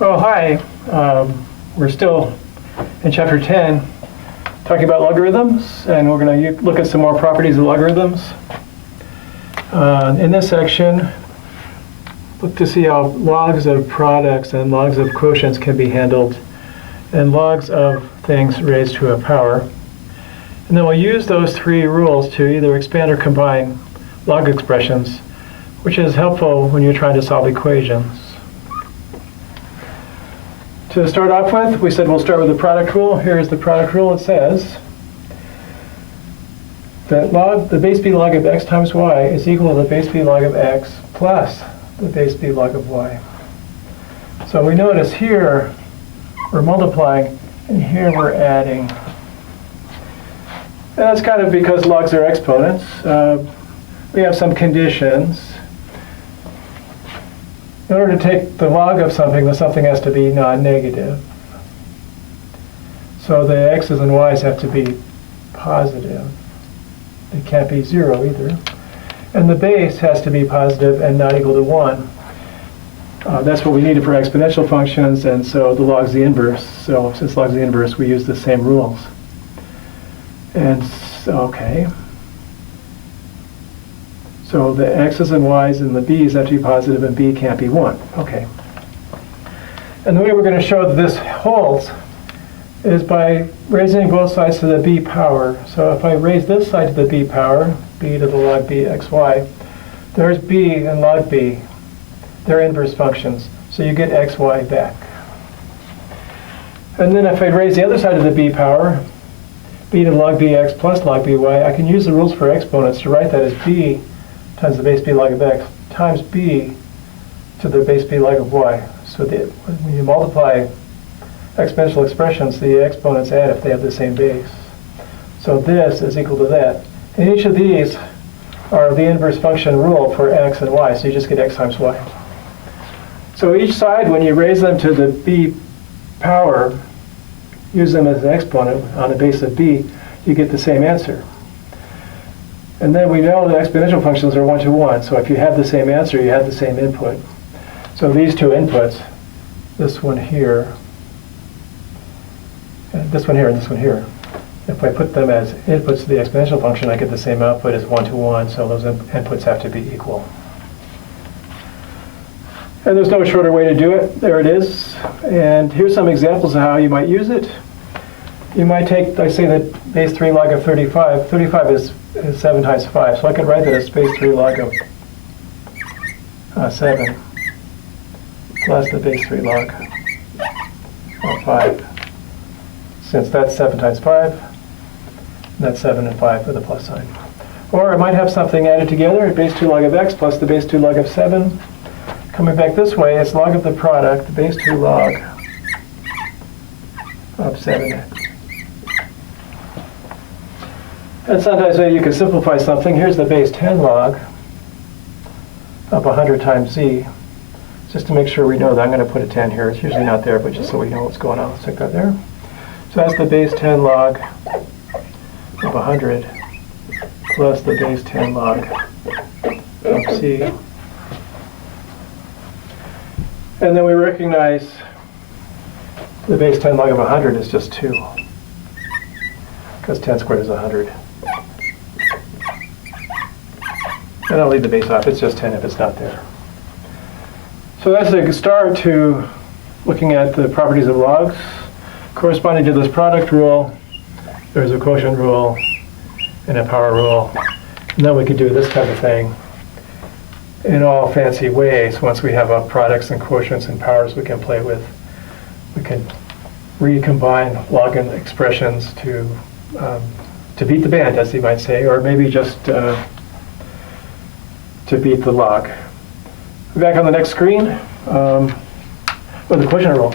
Oh, hi. We're still in chapter 10 talking about logarithms, and we're going to look at some more properties of logarithms. In this section, look to see how logs of products and logs of quotients can be handled, and logs of things raised to a power. And then we'll use those three rules to either expand or combine log expressions, which is helpful when you're trying to solve equations. To start off with, we said we'll start with the product rule. Here's the product rule. It says that the base b log of x times y is equal to the base b log of x plus the base b log of y. So we notice here we're multiplying, and here we're adding. And that's kind of because logs are exponents. We have some conditions. In order to take the log of something, the something has to be non-negative. So the x's and y's have to be positive. It can't be 0 either. And the base has to be positive and not equal to 1. That's what we needed for exponential functions, and so the log's the inverse. So since log's the inverse, we use the same rules. And okay. So the x's and y's and the b's have to be positive, and b can't be 1. Okay. And the way we're going to show that this holds is by raising both sides to the b power. So if I raise this side to the b power, b to the log b xy, there's b and log b. They're inverse functions. So you get xy back. And then if I raise the other side of the b power, b to the log bx plus log by, I can use the rules for exponents to write that as b times the base b log of x times b to the base b log of y. So when you multiply exponential expressions, the exponents add if they have the same base. So this is equal to that. And each of these are the inverse function rule for x and y, so you just get x times y. So each side, when you raise them to the b power, use them as an exponent on the base of b, you get the same answer. And then we know that exponential functions are 1 to 1, so if you have the same answer, you have the same input. So these two inputs, this one here, and this one here, and this one here, if I put them as inputs to the exponential function, I get the same output as 1 to 1, so those inputs have to be equal. And there's no shorter way to do it. There it is. And here's some examples of how you might use it. You might take, I say that base 3 log of 35. 35 is 7 times 5. So I could write that as base 3 log of 7 plus the base 3 log of 5. Since that's 7 times 5, that's 7 and 5 with a plus sign. Or I might have something added together, base 2 log of x plus the base 2 log of 7. Coming back this way, it's log of the product, the base 2 log of 7x. And sometimes you can simplify something. Here's the base 10 log of 100 times z. Just to make sure we know that, I'm going to put a 10 here. It's usually not there, but just so we know what's going on, let's stick that there. So that's the base 10 log of 100 plus the base 10 log of z. And then we recognize the base 10 log of 100 is just 2, because 10 squared is 100. And I'll leave the base off. It's just 10 if it's not there. So that's a start to looking at the properties of logs. Corresponding to this product rule, there's a quotient rule and a power rule. And then we could do this type of thing in all fancy ways. Once we have products and quotients and powers we can play with, we can recombine log and expressions to beat the band, as you might say, or maybe just to beat the log. Back on the next screen, with the quotient rule.